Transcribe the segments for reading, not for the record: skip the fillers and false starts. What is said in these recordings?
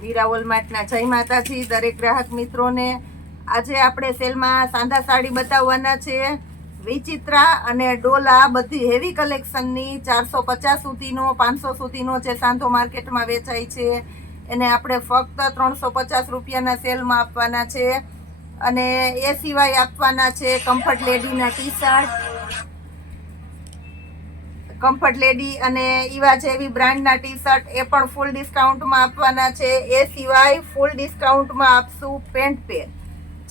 મીરા વોલમાર્ટના જય માતાજી દરેક ગ્રાહક મિત્રોને। આજે આપણે સેલમાં સાંધા સાડી બતાવવાના છે। વિચિત્રા અને ડોલા બધી હેવી કલેક્શનની 450 સુધીનો 500 સુધીનો જે સાંધો માર્કેટમાં વેચાય છે એને આપણે ફક્ત 350 રૂપિયાના સેલમાં આપવાના છે। અને એ સિવાય આપવાના છે કમ્ફર્ટ લેડીના ટી શર્ટ, કમ્ફર્ટ લેડી અને ઈવા જેવી બ્રાન્ડના ટી શર્ટ એ પણ ફૂલ ડિસ્કાઉન્ટમાં આપવાના છે। એ સિવાય ફૂલ ડિસ્કાઉન્ટમાં આપશું પેન્ટ પેર,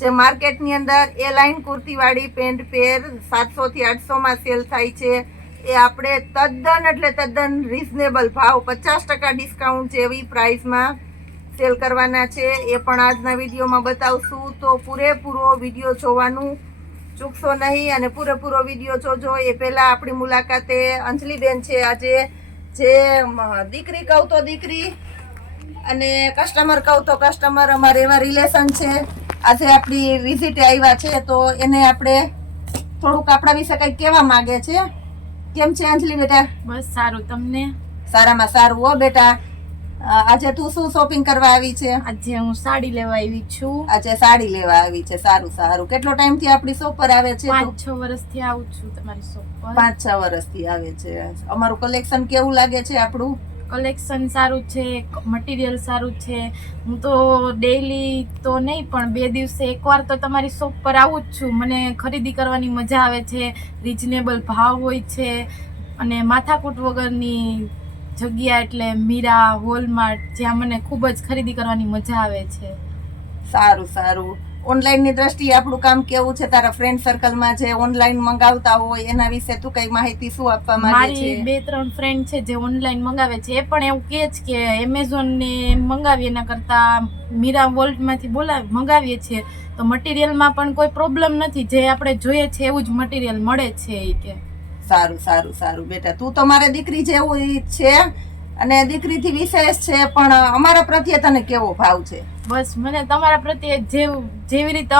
જે માર્કેટની અંદર એ લાઇન કુર્તીવાળી પેન્ટ પેર 700 થી 800માં સેલ થાય છે, એ આપણે તદ્દન એટલે તદ્દન રિઝનેબલ ભાવ 50% ડિસ્કાઉન્ટ જેવી પ્રાઇસમાં સેલ કરવાના છે। એ પણ આજના વિડીયોમાં બતાવશું, તો પૂરેપૂરો વિડીયો જોવાનું ચૂકશો નહીં અને પૂરેપૂરો વિડીયો જોજો। એ પહેલાં આપણી મુલાકાતે અંજલિબેન છે આજે, જે દીકરી કહું તો દીકરી અને કસ્ટમર કહું તો કસ્ટમર, અમારે એવા રિલેશન છે। આજે આપણી વિઝિટે આવ્યા છે તો એને આપણે થોડુંક આપણા વિશે કંઈક કહેવા માંગે છે। કેમ છે અંજલિ બેટા? બસ સારું, તમને? સારામાં સારું હો બેટા। આજે તું શું શોપિંગ કરવા આવી છે? આજે હું સાડી લેવા આવી છું। આજે સાડી લેવા આવી છે, સારું સારું। કેટલો ટાઈમ થી આપણી શોપ પર આવે છે? 5-6 વર્ષથી આવું છું તમારી શોપ પર। 5-6 વર્ષથી આવે છે। અમારું કલેક્શન કેવું લાગે છે? આપણું કલેક્શન સારું છે, મટીરિયલ સારું છે। હું તો ડેઈલી તો નહીં પણ 2 દિવસે એકવાર તો તમારી શોપ પર આવું જ છું। મને ખરીદી કરવાની મજા આવે છે, રિઝનેબલ ભાવ હોય છે અને માથાકૂટ વગરની જગ્યા એટલે મીરા વોલમાર્ટ, જ્યાં મને ખૂબ જ ખરીદી કરવાની મજા આવે છે। સારું સારું। ઓનલાઈનની દ્રષ્ટિએ આપણું કામ કેવું છે? તારા ફ્રેન્ડ સર્કલમાં જે ઓનલાઈન મંગાવતા હોય એના વિશે તું કઈ માહિતી શું આપવા માંગે છે? મારી 2-3 ફ્રેન્ડ છે જે ઓનલાઈન મંગાવે છે, એ પણ એવું કહે છે કે એમેઝોન ને મંગાવીએ એના કરતા મીરા વોલ્ટમાંથી મંગાવીએ છીએ તો મટીરિયલમાં પણ કોઈ પ્રોબ્લેમ નથી, જે આપણે જોઈએ છે એવું જ મટીરિયલ મળે છે એ કે। સારું સારું સારું બેટા, તું તો મારે દીકરી જેવું છે અને દીકરીથી વિશેષ છે, પણ અમારા પ્રત્યે તને કેવો ભાવ છે? બસ મને તમારા પ્રત્યે જેવી રીતે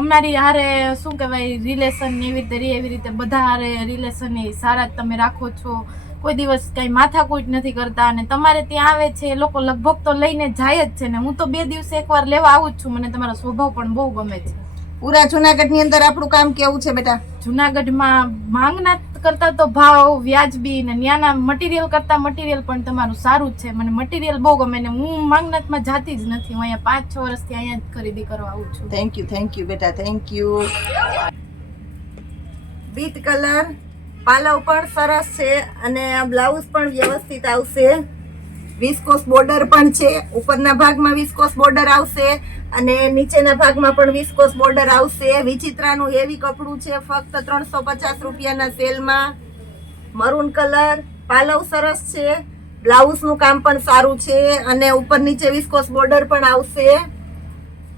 અમારી હારે શું કહેવાય રિલેશન એવી રીતે બધા હારે રિલેશન એ સારા તમે રાખો છો। કોઈ દિવસ કઈ માથાકૂટ નથી કરતા અને તમારે ત્યાં આવે છે એ લોકો લગભગ તો લઈને જાય જ છે ને હું તો 2 દિવસે એકવાર લેવા આવું જ છું। મને તમારો સ્વભાવ પણ બહુ ગમે છે। પૂરા જુનાગઢની અંદર આપણું કામ કેવું છે બેટા? જુનાગઢમાં માંગના કરતા તો ભાવ વ્યાજબી ને ત્યાંના મટીરિયલ કરતા મટીરિયલ પણ તમારું સારું છે। મને મટીરિયલ બહુ ગમે ને હું માંગનાથમાં જાતી જ નથી, હું અહીંયા 5-6 વર્ષથી અહીંયા જ ખરીદી કરવા આવું છું। થેન્ક યુ બેટા, થેન્ક યુ। બીટ કલર પાલવ પણ સરસ છે અને બ્લાઉઝ પણ વ્યવસ્થિત આવશે। વિસ્કોસ બોર્ડર પણ છે, ઉપરના ભાગમાં વિસ્કોસ બોર્ડર આવશે અને નીચેના ભાગમાં પણ વિસ્કોસ બોર્ડર આવશે। વિચિત્રાનું હેવી કપડું છે, ફક્ત 350 રૂપિયાના સેલમાં। મરૂન કલર, પાલવ સરસ છે, બ્લાઉઝનું કામ પણ સારું છે અને ઉપર નીચે વિસ્કોસ બોર્ડર પણ આવશે।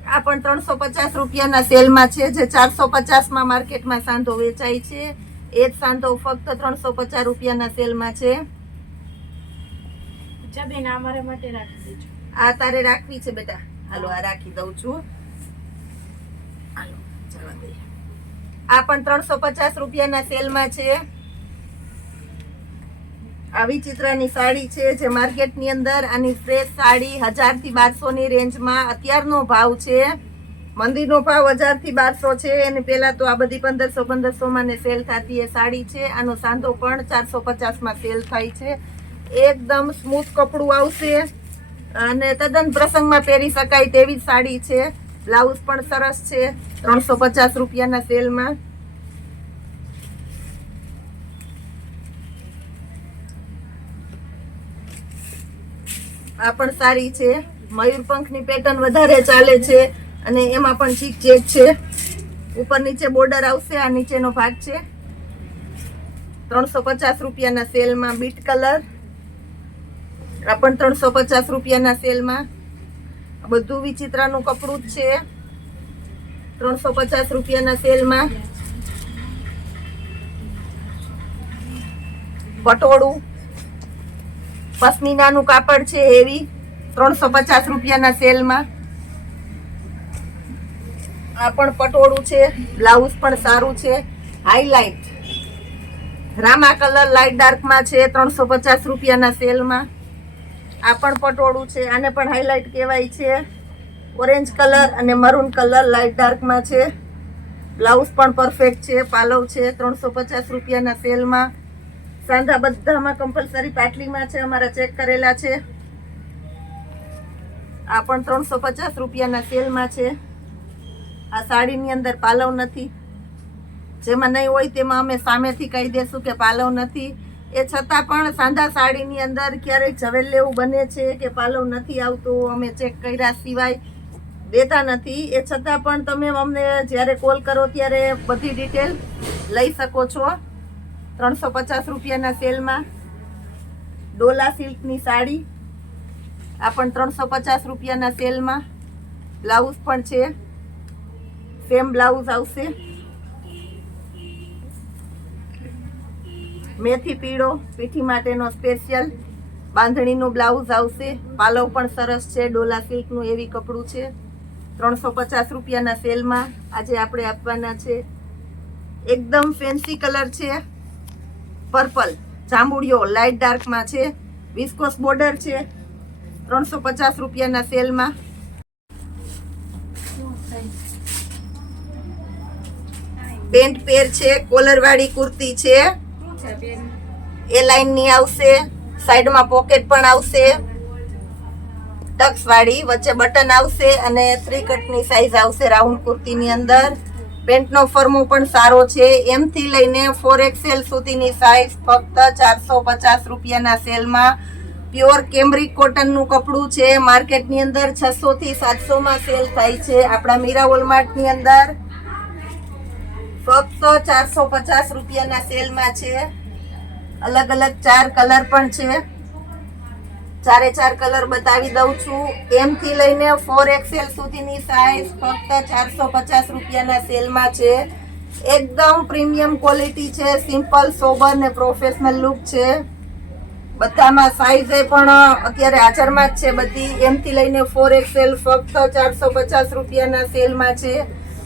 આ પણ 350 રૂપિયાના સેલમાં છે, જે 450માં માર્કેટમાં સાંધો વેચાય છે એ જ સાંધો ફક્ત 350 રૂપિયાના સેલમાં છે। બેન અમારા માટે રાખી દેજો। આ તારે રાખવી છે બેટા? હાલો આ રાખી દઉં છું, હાલો જવા દઈએ। આ પણ 350 રૂપિયાના સેલમાં છે। આ વિચિત્રાની સાડી છે, જે માર્કેટની અંદર આની ફ્રેશ સાડી 1000 થી 1200 ની રેન્જમાં અત્યારનો ભાવ છે। મંદિરનો ભાવ 1000 થી 1200 છે, અને પેલા તો આ બધી 1500 માં ને સેલ થતી એ સાડી છે। આનો સાંધો પણ 450માં સેલ થાય છે। એકદમ સ્મૂથ કપડું આવશે અને તદ્દન પ્રસંગમાં પહેરી શકાય તેવી સાડી છે। બ્લાઉઝ પણ સરસ છે, 350 રૂપિયાના સેલમાં। આ પણ સારી છે, મયુરપંખની પેટર્ન વધારે ચાલે છે અને એમાં પણ ચીક ચેક છે, ઉપર નીચે બોર્ડર આવશે। આ નીચેનો ભાગ છે, 350 રૂપિયાના સેલમાં। બીટ કલર, આ પણ 350 રૂપિયાના સેલમાં। બધું વિચિત્રાનું કપડું જ છે, 350 રૂપિયાના સેલમાં। પટોળું પશ્મિનાનું કાપડ છે હેવી, 350 રૂપિયાના સેલમાં। આ પણ પટોળું છે, બ્લાઉઝ પણ સારું છે। હાઈલાઇટ રામા કલર લાઇટ ડાર્કમાં છે, 350 રૂપિયાના સેલમાં। આ પણ પટોળું છે, આને પણ હાઇલાઇટ કહેવાય છે. ઓરેન્જ કલર અને મરૂન કલર લાઇટ ડાર્કમાં છે. બ્લાઉઝ પણ પરફેક્ટ છે. પાલવ છે 350 રૂપિયાના સેલમાં. સાંધા બધામાં કમ્પલસરી પાટલીમાં છે, અમારા ચેક કરેલા છે. આ પણ 350 રૂપિયાના સેલમાં છે. આ સાડીની અંદર પાલવ નથી, જેમાં નહીં હોય તેમાં અમે સામેથી કહી દેશું કે પાલવ નથી. એ છતાં પણ સાંધા સાડીની અંદર ક્યારેક ઝવેલ લેવું બને છે કે પાલવ નથી આવતો, અમે ચેક કર્યા સિવાય દેતા નથી. એ છતાં પણ તમે અમને જ્યારે કોલ કરો ત્યારે બધી ડિટેલ લઈ શકો છો. 350 રૂપિયાના સેલમાં ડોલા સિલ્કની સાડી, આ પણ 350 રૂપિયાના સેલમાં. બ્લાઉઝ પણ છે, સેમ બ્લાઉઝ આવશે. મેથી પીળો પીઠી માટેનો સ્પેશિયલ બાંધણીનું બ્લાઉઝ આવશે. પાલવ પણ સરસ છે, ડોલા સિલ્કનું એવી કપડું છે. 350 રૂપિયાના સેલમાં આજે આપણે આપવાના છે. એકદમ ફેન્સી કલર છે, પર્પલ જાંબુડિયો લાઇટ ડાર્કમાં છે. વિસ્કોસ બોર્ડર છે. 350 રૂપિયાના સેલમાં. પેન્ટ પેર છે, કોલરવાળી કુર્તી છે. એ લાઈનની આવશે, સાઈડમાં પોકેટ પણ આવશે, ટક્સ વાળી, વચ્ચે બટન આવશે અને 3 કટની સાઈઝ આવશે રાઉન્ડ કુર્તીની અંદર. પેન્ટનો ફર્મો પણ સારો છે. M થી લઈને 4XL સુધીની સાઈઝ ફક્ત 450 રૂપિયાના સેલમાં. પ્યોર કેમ્બ્રિક કોટનનું કપડું છે. માર્કેટની અંદર 600 થી 700 માં સેલ થાય છે. આપણા મીરા વોલમાર્ટની અંદર ફક્ત 450 રૂપિયાના સેલમાં છે. અલગ અલગ 4 કલર પણ છે. 4 કલર બતાવી દઉં છું. M થી લઈને 4XL સુધીની સાઈઝ ફક્ત 450 રૂપિયાના સેલમાં છે. એકદમ પ્રીમિયમ ક્વોલિટી છે. સિમ્પલ, સોબર ને પ્રોફેશનલ લુક છે. બધામાં સાઈઝ પણ અત્યારે હાજરમાં જ છે બધી. M થી લઈને 4XL ફક્ત 450 રૂપિયાના સેલમાં છે.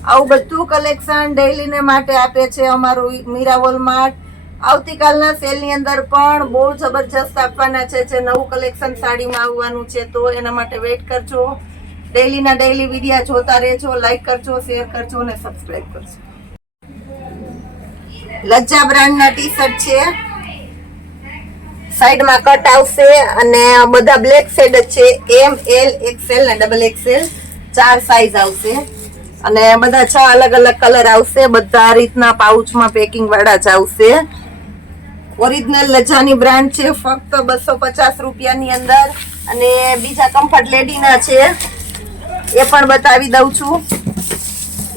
આવું બધું કલેક્શન ડેઈલીને માટે આપે છે અમારું મીરા વોલમાર્ટ. આવતીકાલના સેલની અંદર પણ બહુ જબરજસ્ત આપવાના છે. જે નવું કલેક્શન સાડીમાં આવવાનું છે તો એના માટે વેઇટ કરજો. ડેઈલીના ડેઈલી વિડીયો જોતા રહેજો. લાઈક કરજો, શેર કરજો અને સબસ્ક્રાઈબ કરજો. લજ્જા બ્રાન્ડના ટી શર્ટ છે. સાઈડમાં કટ આવશે અને બધા બ્લેક શેડ જ છે. M, L, XL ને XXL 4 સાઈઝ આવશે અને બધા 6 અલગ અલગ કલર આવશે. બધા આ રીતના પાઉચમાં પેકિંગ વાળા જ આવશે. ઓરિજિનલ લજાની બ્રાન્ડ છે, ફક્ત 250 રૂપિયાની અંદર. અને બીજા કમ્ફર્ટ લેડીના છે, એ પણ બતાવી દઉં છું.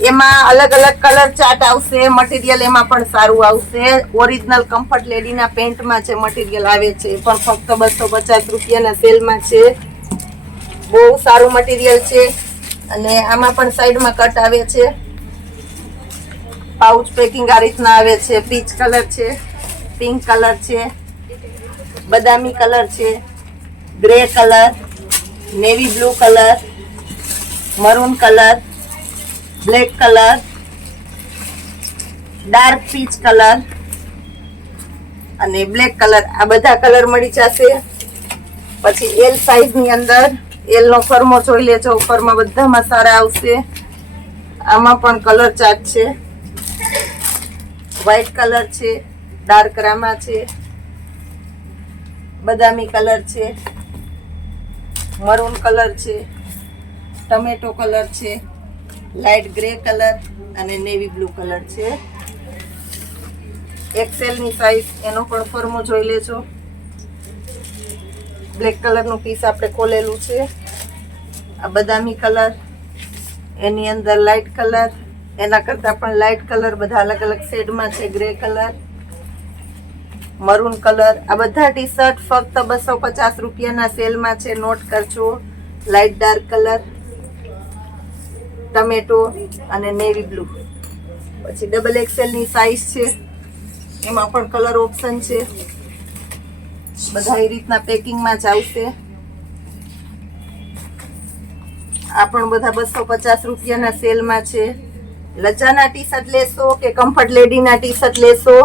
એમાં અલગ અલગ કલર ચાર્ટ આવશે. મટીરિયલ એમાં પણ સારું આવશે. ઓરિજિનલ કમ્ફર્ટ લેડીના પેન્ટમાં જે મટીરિયલ આવે છે એ પણ ફક્ત 250 રૂપિયાના સેલમાં છે. બહુ સારું મટીરિયલ છે. અને આમાં પણ સાઈડમાં કટ આવે છે. પાઉચ પેકિંગ આ રીતના આવે છે. પીચ કલર છે, પિંક કલર છે, બદામી કલર છે, grey colour, navy blue colour, maroon colour, black colour, dark peach colour અને બ્લેક કલર. આ બધા કલર મળી જશે. પછી L સાઈઝની અંદર L નો ફર્મો જોઈ લેજો. ફરમાં બધામાં સારા આવશે. આમાં પણ કલર ચાર્ટ છે. વ્હાઈટ કલર છે, ડાર્ક રામા છે, બદામી કલર છે, મરૂન કલર છે, ટમેટો કલર છે, લાઇટ ગ્રે કલર અને નેવી બ્લુ કલર છે. XL ની સાઈઝ, એનો પણ ફર્મો જોઈ લેજો. બ્લેક કલરનું પીસ આપણે ખોલેલું છે. આ બદામી કલર, એની અંદર લાઇટ કલર, એના કરતાં પણ લાઇટ કલર, બધા અલગ અલગ શેડમાં છે. Grey colour, maroon colour. આ બધા ટી શર્ટ ફક્ત 250 રૂપિયાના સેલમાં છે. નોટ કરજો. લાઇટ ડાર્ક કલર, ટમેટો અને નેવી બ્લુ. પછી XXL ની સાઈઝ છે, એમાં પણ કલર ઓપ્શન છે. બધા એ રીતના પેકિંગમાં જ આવશે. આ પણ બધા 250 રૂપિયાના સેલમાં છે. લજાના ટી શર્ટ લેશો કે કમ્ફર્ટ લેડીના ટી શર્ટ લેશો,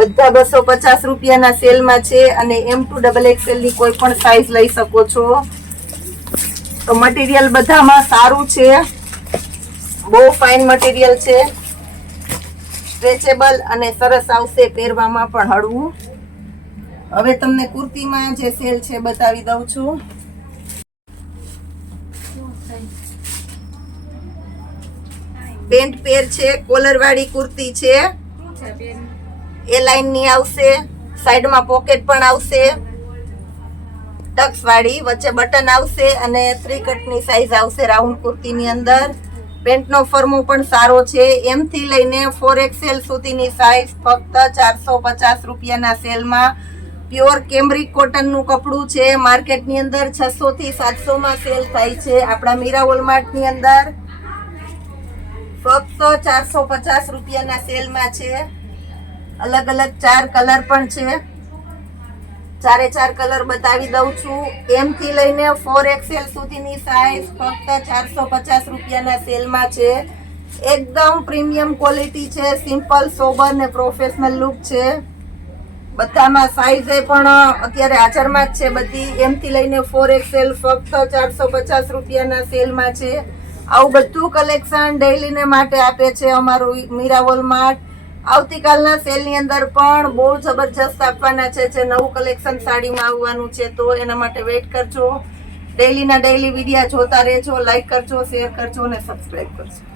બધા 250 રૂપિયાના સેલમાં છે અને M2 XXL ની કોઈ પણ સાઈઝ લઈ શકો છો. તો મટીરિયલ બધામાં સારું છે, બહુ ફાઇન મટીરિયલ છે, સ્ટ્રેચેબલ અને સરસ આવશે, પહેરવામાં પણ હળવું. હવે તમને કુર્તીમાં જે સેલ છે બતાવી દઉં છું. પેન્ટ પેર છે, કોલર વાળી કુર્તી છે, એ લાઈન ની આવશે, સાઈડમાં પોકેટ પણ આવશે, ટક્સ વાળી, વચ્ચે બટન આવશે અને 3 કટની સાઈઝ આવશે રાઉન્ડ કુર્તીની અંદર. પેન્ટનો ફર્મો પણ સારો છે. M થી લઈને 4XL સુધીની સાઈઝ ફક્ત 450 રૂપિયાના સેલમાં. પ્યોર કેમ્બ્રિક કોટનનું કપડું છે. માર્કેટની અંદર 600 થી 700 માં સેલ થાય છે. આપણા મીરા વોલમાર્ટની અંદર ફક્ત 450 રૂપિયાના સેલમાં છે. અલગ અલગ 4 કલર પણ છે. 4 કલર બતાવી દઉં છું. M થી લઈને 4XL સુધીની સાઈઝ ફક્ત 450 રૂપિયાના સેલમાં છે. એકદમ પ્રીમિયમ ક્વોલિટી છે, સિમ્પલ, સોબર ને પ્રોફેશનલ લુક છે. બધામાં સાઈઝ પણ અત્યારે હાજરમાં જ છે બધી. M થી લઈને 4XL ફક્ત 450 રૂપિયાના સેલમાં છે. આવું બધું કલેક્શન ડેઈલીને માટે આપે છે અમારું મીરા વોલમાર્ટ. આવતીકાલના સેલની અંદર પણ બહુ જબરજસ્ત આપવાના છે. જે નવું કલેક્શન સાડીમાં આવવાનું છે તો એના માટે વેઇટ કરજો. ડેઈલીના ડેઈલી વિડીયો જોતા રહેજો. લાઈક કરજો, શેર કરજો અને સબસ્ક્રાઈબ કરજો.